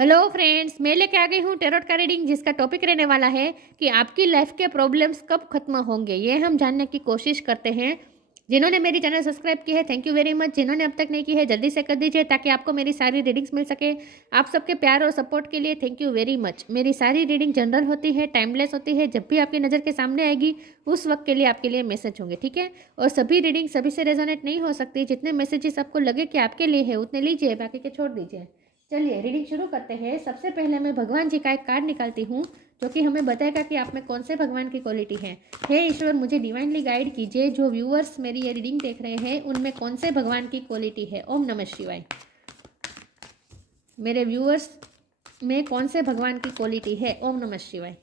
Hello friends, मैं लेके आ गई हूँ टैरोट का रीडिंग जिसका टॉपिक रहने वाला है कि आपकी लाइफ के प्रॉब्लम्स कब खत्म होंगे। ये हम जानने की कोशिश करते हैं। जिन्होंने मेरी चैनल सब्सक्राइब की है, थैंक यू वेरी मच। जिन्होंने अब तक नहीं की है, जल्दी से कर दीजिए ताकि आपको मेरी सारी रीडिंग्स मिल सके। आप सबके प्यार और सपोर्ट के लिए थैंक यू वेरी मच। मेरी सारी रीडिंग जनरल होती है, टाइमलेस होती है। जब भी आपकी नज़र के सामने आएगी उस वक्त के लिए आपके लिए मैसेज होंगे, ठीक है। और सभी रीडिंग सभी से रेजोनेट नहीं हो सकती। जितने मैसेजेस आपको लगे कि आपके लिए है उतने लीजिए, बाकी के छोड़ दीजिए। चलिए रीडिंग शुरू करते हैं। सबसे पहले मैं भगवान जी का एक कार्ड निकालती हूँ जो कि हमें बताएगा कि आप में कौन से भगवान की क्वालिटी है। हे ईश्वर, मुझे डिवाइनली गाइड कीजिए। जो व्यूअर्स मेरी ये रीडिंग देख रहे हैं उनमें कौन से भगवान की क्वालिटी है। ओम नमः शिवाय। मेरे व्यूअर्स में कौन से भगवान की क्वालिटी है। ओम नमः शिवाय।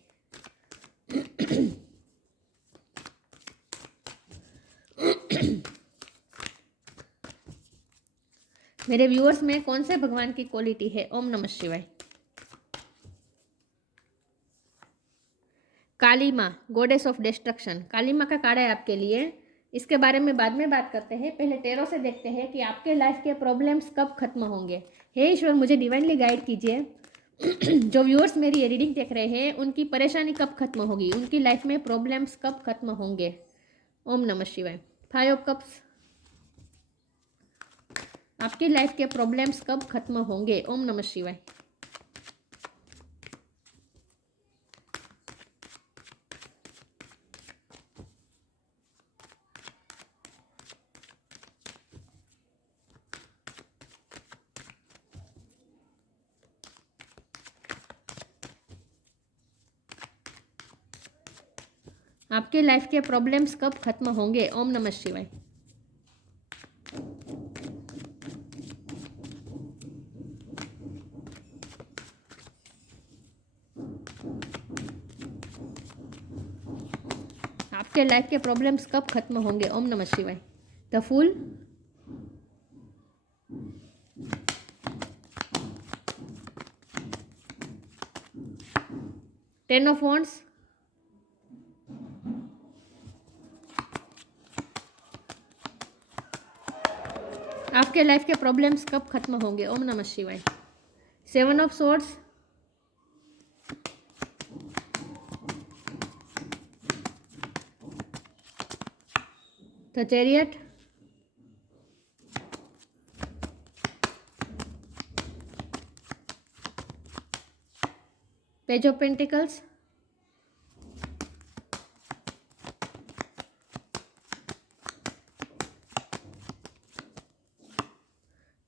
मेरे व्यूअर्स में कौन से भगवान की क्वालिटी है। ओम नमः शिवाय। काली माँ, गॉडेस ऑफ डिस्ट्रक्शन। काली माँ का कार्ड है आपके लिए। इसके बारे में बाद में बात करते हैं। पहले टैरो से देखते हैं कि आपके लाइफ के प्रॉब्लम्स कब खत्म होंगे। हे ईश्वर, मुझे डिवाइनली गाइड कीजिए। जो व्यूअर्स मेरी ये रीडिंग देख रहे हैं उनकी परेशानी कब खत्म होगी, उनकी लाइफ में प्रॉब्लम्स कब खत्म होंगे। ओम नमः शिवाय। 5 ऑफ कप्स। आपकी लाइफ के प्रॉब्लम्स कब खत्म होंगे। ओम नमः शिवाय। आपके लाइफ के प्रॉब्लम्स कब खत्म होंगे। ओम नमः शिवाय। आपके लाइफ के प्रॉब्लम्स कब खत्म होंगे। ओम नमः शिवाय। द फूल, 10 ऑफ वॉन्ड्स, आपके लाइफ के प्रॉब्लम्स कब खत्म होंगे। ओम नमः शिवाय। 7 of swords, the chariot, page of pentacles,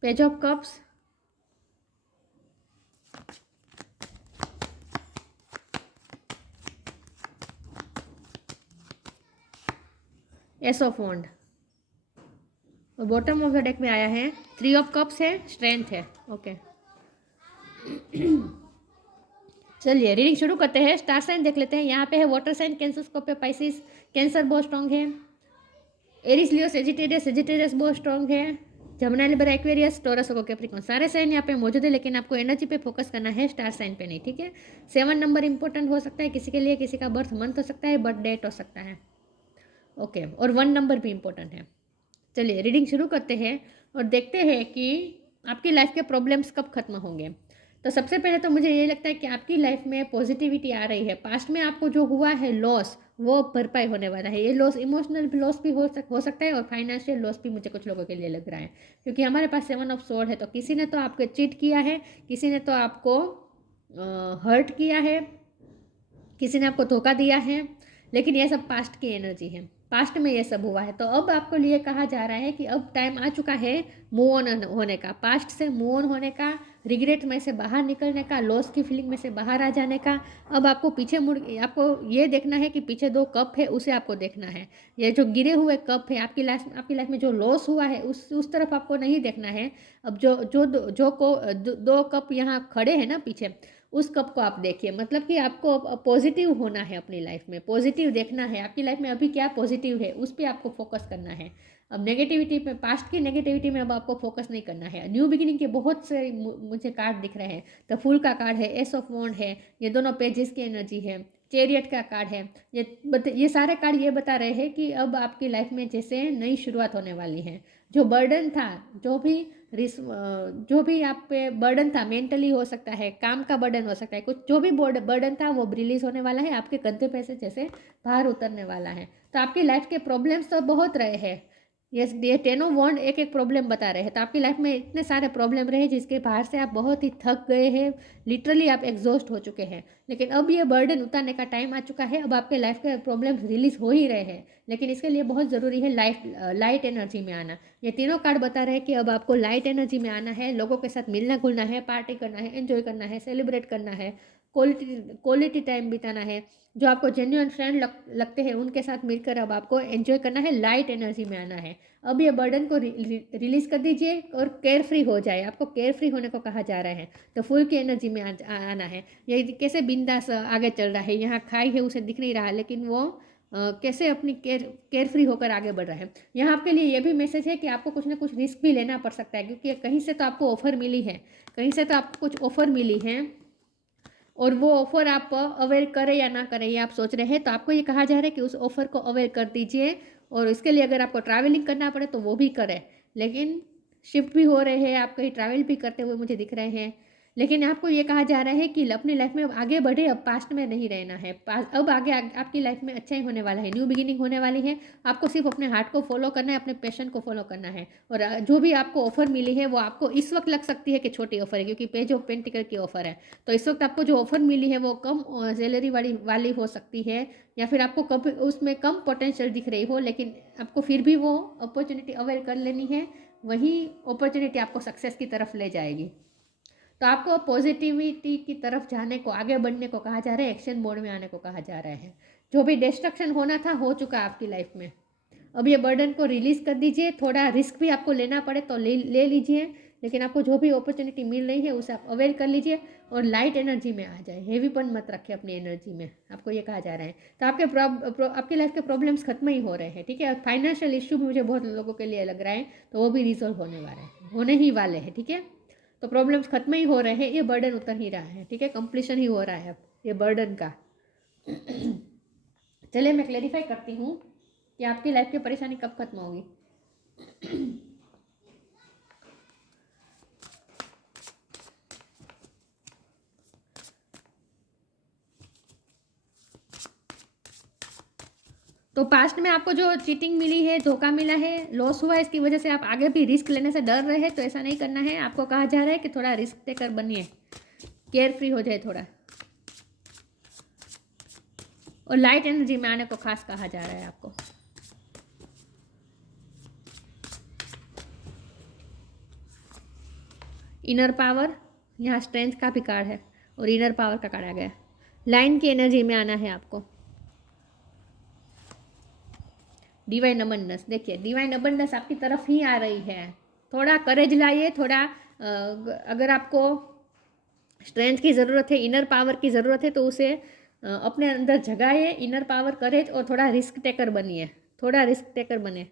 page of cups, ace of wand. और बॉटम ऑफ द डेक में आया है 3 ऑफ कप्स है, स्ट्रेंथ है। ओके चलिए रीडिंग शुरू करते हैं। स्टार साइन देख लेते हैं। यहाँ पे है water sign, Cancer, Scorpio, Pisces. Cancer बहुत स्ट्रॉन्ग है। Aries, Leo, Sagittarius. सेजिटेरियस बहुत स्ट्रॉन्ग है। जमुना, लिब्रा, एक्वेरियस, टॉरस और कैप्रिकॉर्न। सारे साइन यहाँ पे मौजूद है, लेकिन आपको एनर्जी पे फोकस करना है, स्टार साइन पे नहीं, ठीक है। 7 नंबर इंपॉर्टेंट हो सकता है किसी के लिए, किसी का बर्थ मंथ हो सकता है, बर्थ डेट हो सकता है। ओके और 1 नंबर भी इंपॉर्टेंट है। चलिए रीडिंग शुरू करते हैं और देखते हैं कि आपकी लाइफ के प्रॉब्लम्स कब खत्म होंगे। तो सबसे पहले तो मुझे ये लगता है कि आपकी लाइफ में पॉजिटिविटी आ रही है। पास्ट में आपको जो हुआ है लॉस, वो भरपाई होने वाला है। ये लॉस इमोशनल लॉस भी हो सकता है और फाइनेंशियल लॉस भी मुझे कुछ लोगों के लिए लग रहा है, क्योंकि हमारे पास 7 ऑफ सोर्ड है। तो किसी ने तो आपको चीट किया है, किसी ने तो आपको हर्ट किया है, किसी ने आपको धोखा दिया है, लेकिन ये सब पास्ट की एनर्जी है। पास्ट में ये सब हुआ है। तो अब आपको लिए कहा जा रहा है कि अब टाइम आ चुका है मूव ऑन होने का, पास्ट से मूव ऑन होने का, रिग्रेट में से बाहर निकलने का, लॉस की फीलिंग में से बाहर आ जाने का। अब आपको पीछे मुड़, आपको ये देखना है कि पीछे 2 कप है, उसे आपको देखना है। ये जो गिरे हुए कप है आपकी लाइफ में जो लॉस हुआ है उस तरफ आपको नहीं देखना है। अब दो कप यहाँ खड़े हैं ना पीछे, उस कप को आप देखिए। मतलब कि आपको पॉजिटिव होना है, अपनी लाइफ में पॉजिटिव देखना है। आपकी लाइफ में अभी क्या पॉजिटिव है उस पर आपको फोकस करना है। अब नेगेटिविटी पे, पास्ट की नेगेटिविटी में अब आपको फोकस नहीं करना है। न्यू बिगिनिंग के बहुत से मुझे कार्ड दिख रहे हैं। तो फूल का कार्ड है, एस ऑफ वॉन्ड है, ये दोनों पेजेस की एनर्जी है। चैरियट का कार्ड है। ये सारे कार्ड ये बता रहे हैं कि अब आपकी लाइफ में जैसे नई शुरुआत होने वाली है। जो बर्डन था, जो भी जो भी आप पे बर्डन था, मेंटली हो सकता है, काम का बर्डन हो सकता है, कुछ जो भी बर्डन था वो रिलीज होने वाला है, आपके कंधे पे से जैसे बाहर उतरने वाला है। तो आपकी लाइफ के प्रॉब्लम्स तो बहुत रहे हैं। ये 10 ऑफ वॉन्ड एक एक प्रॉब्लम बता रहे हैं। तो आपकी लाइफ में इतने सारे प्रॉब्लम रहे जिसके बाहर से आप बहुत ही थक गए हैं, लिटरली आप एग्जॉस्ट हो चुके हैं। लेकिन अब ये बर्डन उतारने का टाइम आ चुका है। अब आपके लाइफ के प्रॉब्लम रिलीज हो ही रहे हैं, लेकिन इसके लिए बहुत ज़रूरी है लाइट एनर्जी में आना। ये तीनों कार्ड बता रहे हैं कि अब आपको लाइट एनर्जी में आना है, लोगों के साथ मिलना घुलना है, पार्टी करना है, एंजॉय करना है, सेलिब्रेट करना है, क्वालिटी टाइम बिताना है। जो आपको जेन्युइन फ्रेंड लगते हैं उनके साथ मिलकर अब आपको एंजॉय करना है, लाइट एनर्जी में आना है। अब ये बर्डन को रिलीज कर दीजिए और केयर फ्री हो जाए। आपको केयर फ्री होने को कहा जा रहा है। तो फुल की एनर्जी में आना है। ये कैसे बिंदास आगे चल रहा है, यहाँ खाई है उसे दिख नहीं रहा, लेकिन वो कैसे अपनी केयर फ्री होकर आगे बढ़ रहा है। यहाँ आपके लिए ये भी मैसेज है कि आपको कुछ ना कुछ रिस्क भी लेना पड़ सकता है, क्योंकि कहीं से तो आपको ऑफर मिली है, कहीं से तो आपको कुछ ऑफर मिली है, और वो ऑफ़र आप अवेल करें या ना करें ये आप सोच रहे हैं। तो आपको ये कहा जा रहा है कि उस ऑफ़र को अवेल कर दीजिए, और इसके लिए अगर आपको ट्रैवलिंग करना पड़े तो वो भी करें। लेकिन शिफ्ट भी हो रहे हैं, आप कहीं ट्रैवल भी करते हुए मुझे दिख रहे हैं। लेकिन आपको ये कहा जा रहा है कि अपनी लाइफ में अब आगे बढ़े, अब पास्ट में नहीं रहना है। अब आगे आपकी लाइफ में अच्छा ही होने वाला है, न्यू बिगिनिंग होने वाली है। आपको सिर्फ अपने हार्ट को फॉलो करना है, अपने पैशन को फॉलो करना है। और जो भी आपको ऑफर मिली है वो आपको इस वक्त लग सकती है कि छोटी ऑफर है, क्योंकि पेज ऑफ पेंटिकल की ऑफर है। तो इस वक्त आपको जो ऑफर मिली है वो कम सैलरी वाली हो सकती है, या फिर आपको कब उसमें कम पोटेंशियल दिख रही हो, लेकिन आपको फिर भी वो अपॉर्चुनिटी अवेल कर लेनी है। वही अपॉर्चुनिटी आपको सक्सेस की तरफ ले जाएगी। तो आपको पॉजिटिविटी की तरफ जाने को, आगे बढ़ने को कहा जा रहा है, एक्शन मोड में आने को कहा जा रहा है। जो भी डिस्ट्रक्शन होना था हो चुका आपकी लाइफ में। अब ये बर्डन को रिलीज़ कर दीजिए। थोड़ा रिस्क भी आपको लेना पड़े तो ले लीजिए, लेकिन आपको जो भी अपॉर्चुनिटी मिल रही है उसे आप अवेल कर लीजिए और लाइट एनर्जी में आ जाए। हेवीपन मत रखें अपनी एनर्जी में, आपको ये कहा जा रहा है। तो आपके लाइफ के प्रॉब्लम्स खत्म ही हो रहे हैं, ठीक है। फाइनेंशियल इश्यू भी मुझे बहुत लोगों के लिए लग रहा है, तो वो भी रिजॉल्व होने ही वाले हैं, ठीक है। तो प्रॉब्लम्स खत्म ही हो रहे हैं, ये बर्डन उतर ही रहा है, ठीक है। कंप्लीशन ही हो रहा है अब ये बर्डन का। चलिए मैं क्लेरिफाई करती हूँ कि आपकी लाइफ की परेशानी कब खत्म होगी। तो पास्ट में आपको जो चीटिंग मिली है, धोखा मिला है, लॉस हुआ है, इसकी वजह से आप आगे भी रिस्क लेने से डर रहे हैं, तो ऐसा नहीं करना है। आपको कहा जा रहा है कि थोड़ा रिस्क टेकर बनिए, केयर फ्री हो जाए थोड़ा, और लाइट एनर्जी में आने को खास कहा जा रहा है आपको। इनर पावर, यहाँ स्ट्रेंथ का भी कार्ड है और इनर पावर का कार्ड आ गया। लाइन की एनर्जी में आना है आपको। डिवाइन अबंडेंस, देखिए डिवाइन अबंडेंस आपकी तरफ ही आ रही है। थोड़ा करेज लाइए, थोड़ा अगर आपको स्ट्रेंथ की ज़रूरत है, इनर पावर की ज़रूरत है, तो उसे अपने अंदर जगाइए, इनर पावर, करेज, और थोड़ा रिस्क टेकर बनिए। थोड़ा रिस्क टेकर बने।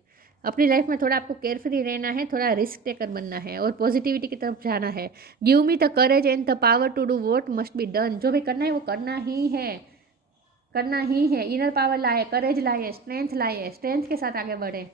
अपनी लाइफ में थोड़ा आपको केयरफ्री रहना है, थोड़ा रिस्क टेकर बनना है और पॉजिटिविटी की तरफ जाना है। Give me the courage and the power to do what must be done. जो भी करना है वो करना ही है, करना ही है। इनर पावर लाए, करेज लाए, स्ट्रेंथ लाए, स्ट्रेंथ के साथ आगे बढ़े।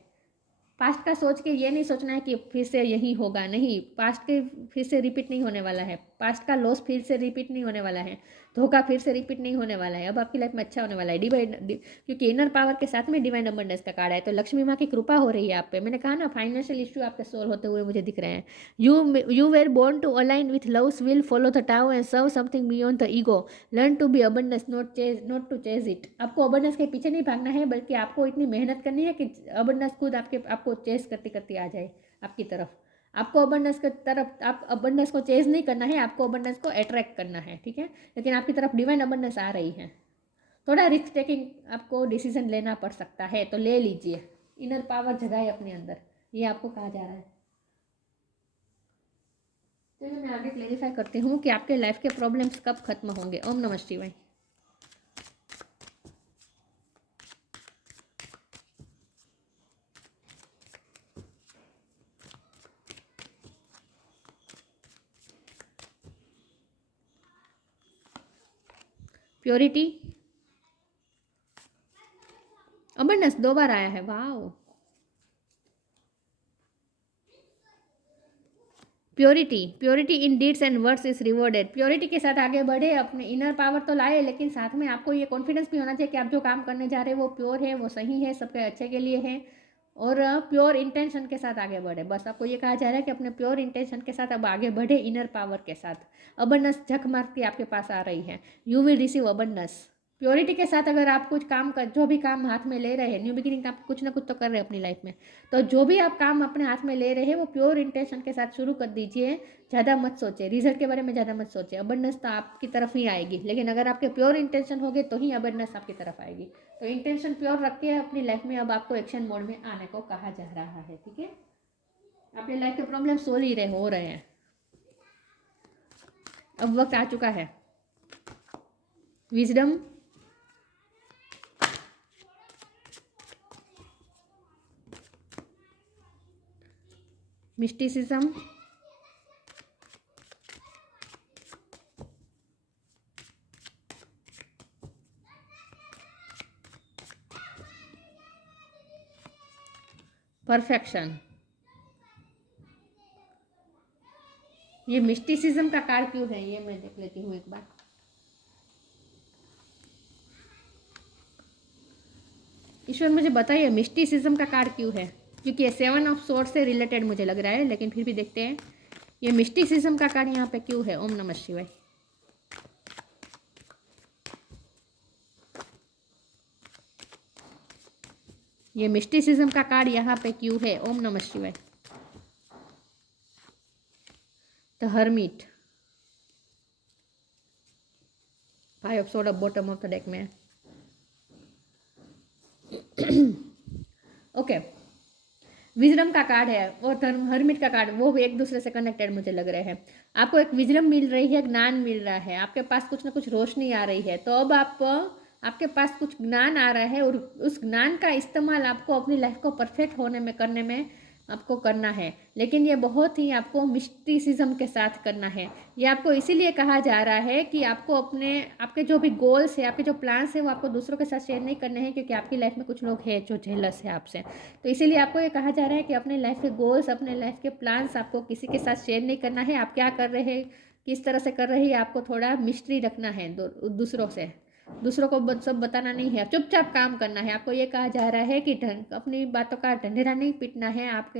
पास्ट का सोच के ये नहीं सोचना है कि फिर से यही होगा, नहीं। पास्ट के फिर से रिपीट नहीं होने वाला है, पास्ट का लॉस फिर से रिपीट नहीं होने वाला है, धोखा फिर से रिपीट नहीं होने वाला है। अब आपकी लाइफ में अच्छा होने वाला है। क्योंकि इनर पावर के साथ में डिवाइन अबंडेंस का कार्ड है, तो लक्ष्मी माँ की कृपा हो रही है आप पे। मैंने कहा ना, फाइनेंशियल इश्यू आपके सोल्व होते हुए मुझे दिख रहे हैं। You were born to align with love's will, follow the Tao and serve something beyond the ego, learn to be abundance, not to chase it. आपको अबंडेंस के पीछे नहीं भागना है, बल्कि आपको इतनी मेहनत करनी है कि अबंडेंस खुद आपको चेज करती करती आ जाए आपकी तरफ। आपको अबंडेंस की तरफ, आप अबंडेंस को चेज नहीं करना है, आपको अबंडेंस को अट्रैक्ट करना है, ठीक है। लेकिन आपकी तरफ डिवाइन अबंडेंस आ रही है। थोड़ा रिस्क टेकिंग आपको डिसीजन लेना पड़ सकता है, तो ले लीजिए। इनर पावर जगाए अपने अंदर, ये आपको कहा जा रहा है। चलिए मैं आगे क्लेरिफाई करती हूँ कि आपके लाइफ के प्रॉब्लम्स कब खत्म होंगे। ओम नमः शिवाय। प्योरिटी, अबंडेंस 2 बार आया है, वाह। Purity in deeds and words is rewarded. Purity के साथ आगे बढ़े, अपने इनर पावर तो लाए, लेकिन साथ में आपको ये कॉन्फिडेंस भी होना चाहिए कि आप जो काम करने जा रहे हैं वो प्योर है, वो सही है, सबके अच्छे के लिए है, और प्योर इंटेंशन के साथ आगे बढ़े। बस आपको ये कहा जा रहा है कि अपने प्योर इंटेंशन के साथ अब आगे बढ़े, इनर पावर के साथ। अबंडेंस झक मारती आपके पास आ रही है, you will receive abundance. Purity के साथ अगर आप कुछ काम कर, जो भी काम हाथ में ले रहे हैं, न्यू बिगिनिंग आप कुछ ना कुछ तो कर रहे हैं अपनी लाइफ में, तो जो भी आप काम अपने हाथ में ले रहे हैं वो प्योर इंटेंशन के साथ शुरू कर दीजिए। ज़्यादा मत सोचिए, रिजल्ट के बारे में ज़्यादा मत सोचिए। अबंडेंस तो आपकी तरफ ही आएगी, लेकिन अगर आपके प्योर इंटेंशन होंगे तो ही अबंडेंस आपकी तरफ आएगी। तो इंटेंशन प्योर रख के अपनी लाइफ में अब आपको एक्शन मोड में आने को कहा जा रहा है। ठीक है, अपनी लाइफ के प्रॉब्लम सोल्व हो रहे हैं। अब वक्त आ चुका है विजडम, मिस्टिसिज्म, परफेक्शन। ये मिस्टिसिज्म का कार्ड क्यों है ये मैं देख लेती हूँ एक बार। ईश्वर मुझे बताइए मिस्टिसिज्म का कार्ड क्यों है, क्योंकि ये 7 ऑफ सोर्ड से रिलेटेड मुझे लग रहा है, लेकिन फिर भी देखते हैं ये मिस्टिसिज्म का कार्ड यहाँ पे क्यों है। ओम नमः शिवाय। ये मिस्टिसिज्म का कार्ड यहाँ पे क्यों है। ओम नमः शिवाय। The hermit, 5 of sword bottom of the deck में। ओके, विजडम का कार्ड है और हर्मिट का कार्ड, वो भी एक दूसरे से कनेक्टेड मुझे लग रहे हैं। आपको एक विजडम मिल रही है, ज्ञान मिल रहा है, आपके पास कुछ ना कुछ रोशनी आ रही है। तो अब आपके पास कुछ ज्ञान आ रहा है और उस ज्ञान का इस्तेमाल आपको अपनी लाइफ को परफेक्ट होने में करने में आपको करना है, लेकिन ये बहुत ही आपको मिस्टिसिज्म के साथ करना है। ये आपको इसीलिए कहा जा रहा है कि आपको आपके जो भी गोल्स है, आपके जो प्लान्स है, वो आपको दूसरों के साथ शेयर नहीं करने हैं, क्योंकि आपकी लाइफ में कुछ लोग हैं जो जेलस है आपसे। तो इसीलिए आपको ये कहा जा रहा है कि अपने लाइफ के गोल्स, अपने लाइफ के प्लान्स आपको किसी के साथ शेयर नहीं करना है। आप क्या कर रहे हैं, किस तरह से कर रहे हैं, आपको थोड़ा मिस्ट्री रखना है दूसरों से। दूसरों को सब बताना नहीं है, चुपचाप काम करना है। आपको ये कहा जा रहा है कि अपनी बातों का ढंढेरा नहीं पीटना है। आप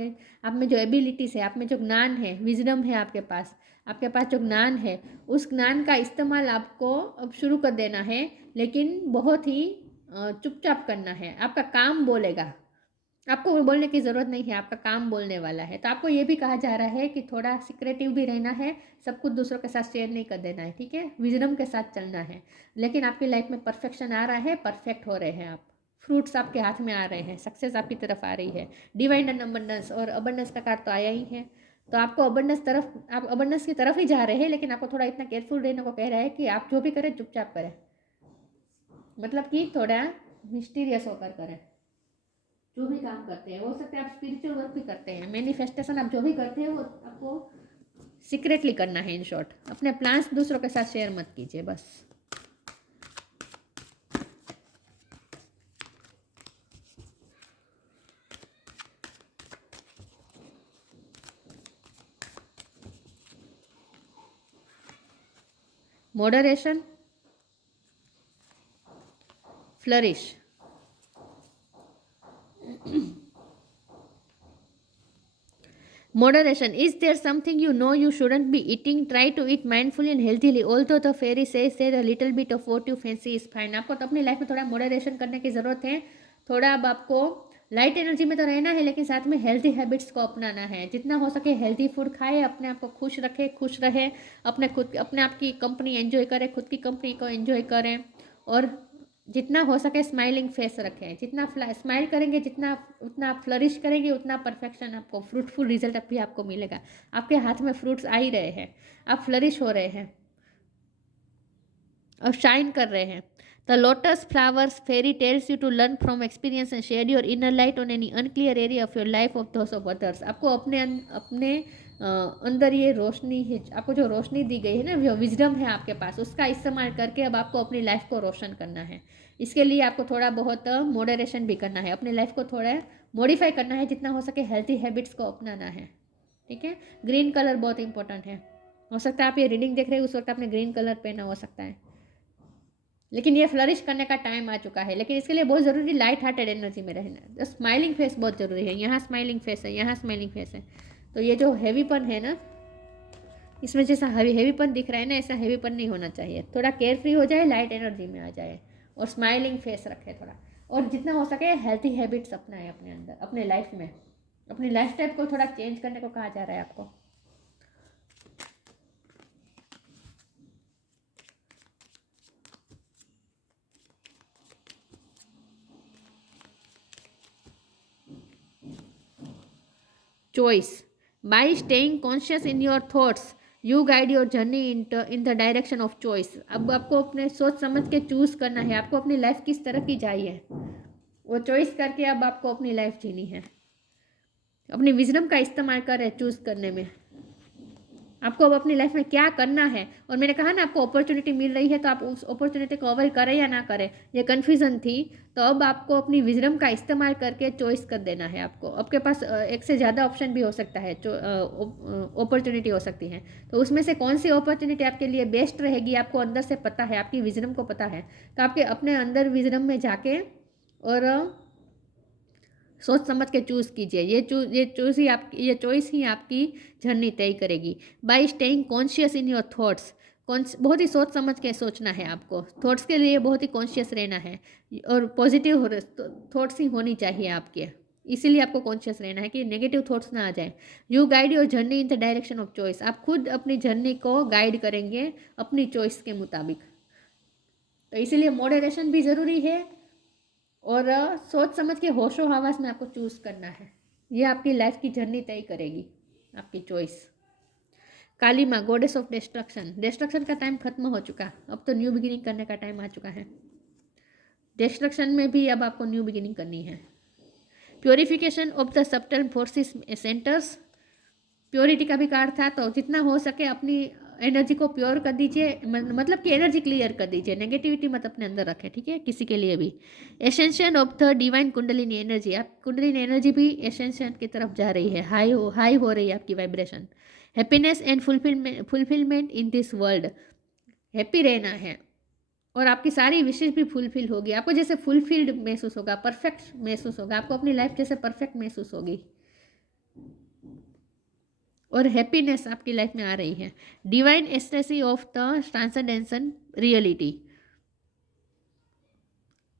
में जो एबिलिटीज़ है, आप में जो ज्ञान है, विजडम है आपके पास जो ज्ञान है, उस ज्ञान का इस्तेमाल आपको अब शुरू कर देना है, लेकिन बहुत ही चुपचाप करना है। आपका काम बोलेगा, आपको बोलने की ज़रूरत नहीं है, आपका काम बोलने वाला है। तो आपको ये भी कहा जा रहा है कि थोड़ा सिक्रेटिव भी रहना है, सब कुछ दूसरों के साथ शेयर नहीं कर देना है। ठीक है, विजडम के साथ चलना है, लेकिन आपकी लाइफ में परफेक्शन आ रहा है, परफेक्ट हो रहे हैं आप, फ्रूट्स आपके हाथ में आ रहे हैं, सक्सेस आपकी तरफ आ रही है, डिवाइन एंड अबंडेंस। और अबंडेंस का कार्ड तो आया ही है, तो आपको आप अबंडेंस की तरफ ही जा रहे हैं, लेकिन आपको थोड़ा इतना केयरफुल रहने को कह रहा है कि आप जो भी करें चुपचाप करें, मतलब कि थोड़ा मिस्टीरियस होकर करें। जो भी काम करते हैं, हो सकता है आप स्पिरिचुअल वर्क भी करते हैं, मैनिफेस्टेशन आप जो भी करते हैं वो आपको सीक्रेटली करना है। इन शॉर्ट, अपने प्लान्स दूसरों के साथ शेयर मत कीजिए बस। Moderation, flourish, moderation. Is there something you know you shouldn't be eating? Try to eat mindfully and healthily. Although the fairy says that a little bit of what you fancy is fine. आपको तो अपनी life में थोड़ा moderation करने की ज़रूरत है। थोड़ा अब आपको लाइट एनर्जी में तो रहना है, लेकिन साथ में हेल्थी हैबिट्स को अपनाना है। जितना हो सके हेल्थी फूड खाए, अपने आप को खुश रखे, खुश रहे, अपने आप की कंपनी एंजॉय करें, खुद की कंपनी को एंजॉय करें, और जितना हो सके स्माइलिंग फेस रखें। जितना स्माइल करेंगे, उतना आप फ्लरिश करेंगे, उतना परफेक्शन आपको, फ्रूटफुल रिजल्ट भी आपको मिलेगा। आपके हाथ में फ्रूट्स आ ही रहे हैं, आप फ्लरिश हो रहे हैं और शाइन कर रहे हैं। The lotus flowers fairy tells you to learn from experience and shed your inner light on any unclear area of your life of those of others. आपको अपने अंदर ये रोशनी है, आपको जो रोशनी दी गई है ना, जो विजडम है आपके पास, उसका इस्तेमाल करके अब आपको अपनी लाइफ को रोशन करना है। इसके लिए आपको थोड़ा बहुत मॉडरेशन भी करना है, अपनी लाइफ को थोड़ा मॉडिफाई करना है, जितना हो सके हेल्थी हैबिट्स को अपनाना है। ठीक है। ग्रीन कलर बहुत इंपॉर्टेंट है। हो सकता है आप ये रीडिंग देख रहे हो उस वक्त आपने ग्रीन कलर पहना हो सकता है, लेकिन ये फ्लरिश करने का टाइम आ चुका है। लेकिन इसके लिए बहुत ज़रूरी लाइट हार्टेड एनर्जी में रहना। स्माइलिंग फेस बहुत ज़रूरी है। यहाँ स्माइलिंग फेस है, यहाँ स्माइलिंग फेस है, तो ये जो हैवीपन है ना, इसमें जैसा हैवीपन दिख रहा है ना, ऐसा हैवीपन नहीं होना चाहिए। थोड़ा केयर फ्री हो जाए, लाइट एनर्जी में आ जाए और स्माइलिंग फेस रखे थोड़ा। और जितना हो सके हेल्थी हैबिट्स अपनाएं अपने अंदर, अपने लाइफ में। अपनी लाइफ स्टाइल को थोड़ा चेंज करने को कहा जा रहा है आपको। Choice. By staying conscious in your thoughts, you guide your journey in the direction of choice. अब आपको अपने सोच समझ के चूज करना है, आपको अपनी लाइफ किस तरह की चाहिए, वो चॉइस करके अब आपको अपनी लाइफ जीनी है। अपनी विजडम का इस्तेमाल करें चूज करने में। आपको अब अपनी लाइफ में क्या करना है, और मैंने कहा ना आपको अपॉर्चुनिटी मिल रही है तो आप उस अपॉर्चुनिटी को अवेल करें या ना करें, ये कन्फ्यूज़न थी। तो अब आपको अपनी विजडम का इस्तेमाल करके चॉइस कर देना है। आपको आपके पास एक से ज़्यादा ऑप्शन भी हो सकता है, अपॉर्चुनिटी हो सकती है, तो उसमें से कौन सी अपॉर्चुनिटी आपके लिए बेस्ट रहेगी आपको अंदर से पता है, आपकी विजडम को पता है। तो आपके अपने अंदर विजडम में जाके और सोच समझ के चूज़ कीजिए। ये चॉइस ही आपकी जर्नी तय करेगी। Bye staying conscious in your thoughts, बहुत ही सोच समझ के सोचना है आपको। थॉट्स के लिए बहुत ही कॉन्शियस रहना है और पॉजिटिव थॉट्स ही होनी चाहिए आपके। इसीलिए आपको कॉन्शियस रहना है कि नेगेटिव थॉट्स ना आ जाए। You guide your journey in the direction of choice, आप खुद अपनी जर्नी को गाइड करेंगे अपनी चॉइस के मुताबिक। तो इसीलिए मॉडरेशन भी ज़रूरी है और सोच समझ के होशो हवास में आपको चूज़ करना है। ये आपकी लाइफ की जर्नी तय करेगी, आपकी चॉइस। काली माँ, गॉडेस ऑफ डिस्ट्रक्शन का टाइम खत्म हो चुका, अब तो न्यू बिगिनिंग करने का टाइम आ चुका है। डिस्ट्रक्शन में भी अब आपको न्यू बिगिनिंग करनी है। Purification of the subtle forces centres, purity का भी कार्ड था, तो जितना हो सके अपनी एनर्जी को प्योर कर दीजिए, मतलब कि एनर्जी क्लियर कर दीजिए, नेगेटिविटी मत अपने अंदर रखें, ठीक है, किसी के लिए भी। Ascension of the divine kundalini energy, आप कुंडलिनी एनर्जी भी एसेंशन की तरफ जा रही है, हाई हो रही है आपकी vibration. Happiness and fulfilment in this world, happy रहना है और आपकी सारी विशेष भी फुलफिल होगी। आपको जैसे फुलफिल्ड महसूस होगा, परफेक्ट महसूस होगा, आपको अपनी लाइफ जैसे परफेक्ट महसूस होगी और हैप्पीनेस आपकी लाइफ में आ रही है। Divine ecstasy of the transcendental reality,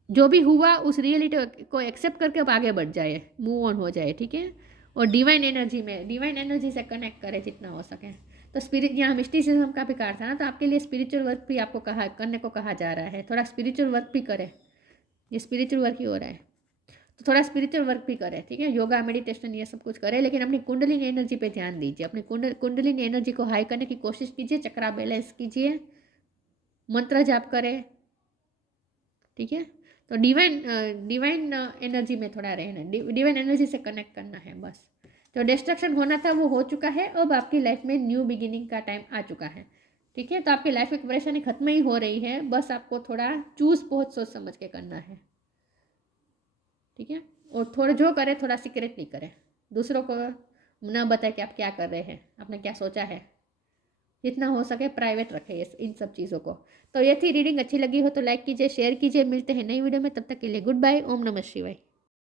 जो भी हुआ उस रियलिटी को एक्सेप्ट करके अब आगे बढ़ जाए, मूव ऑन हो जाए, ठीक है। और डिवाइन एनर्जी से कनेक्ट करें जितना हो सके। तो स्पिरिट, यहाँ मिस्टिसिज्म का भी कार्ड था ना, तो आपके लिए स्पिरिचुअल वर्क भी आपको करने को कहा जा रहा है। थोड़ा स्पिरिचुअल वर्क भी करें, ये स्पिरिचुअल वर्क ही हो रहा है, तो थोड़ा स्पिरिचुअल वर्क भी करें, ठीक है। योगा, मेडिटेशन, ये सब कुछ करें, लेकिन अपनी कुंडलिनी एनर्जी पे ध्यान दीजिए। अपनी कुंडलिनी एनर्जी को हाई करने की कोशिश कीजिए, चक्रा बैलेंस कीजिए, मंत्र जाप करें, ठीक है। तो डिवाइन एनर्जी में थोड़ा रहना, डिवाइन एनर्जी से कनेक्ट करना है बस। जो डिस्ट्रक्शन होना था वो हो चुका है, अब आपकी लाइफ में न्यू बिगिनिंग का टाइम आ चुका है, ठीक है। तो आपकी लाइफ में परेशानी खत्म ही हो रही है, बस आपको थोड़ा चूज बहुत सोच समझ के करना है, ठीक है। और थोड़ा जो करें थोड़ा सीक्रेटली करें, दूसरों को ना बताए कि आप क्या कर रहे हैं, आपने क्या सोचा है, जितना हो सके प्राइवेट रखें इन सब चीज़ों को। तो ये थी रीडिंग, अच्छी लगी हो तो लाइक कीजिए, शेयर कीजिए। मिलते हैं नई वीडियो में, तब तक के लिए गुड बाय। ओम नमः शिवाय।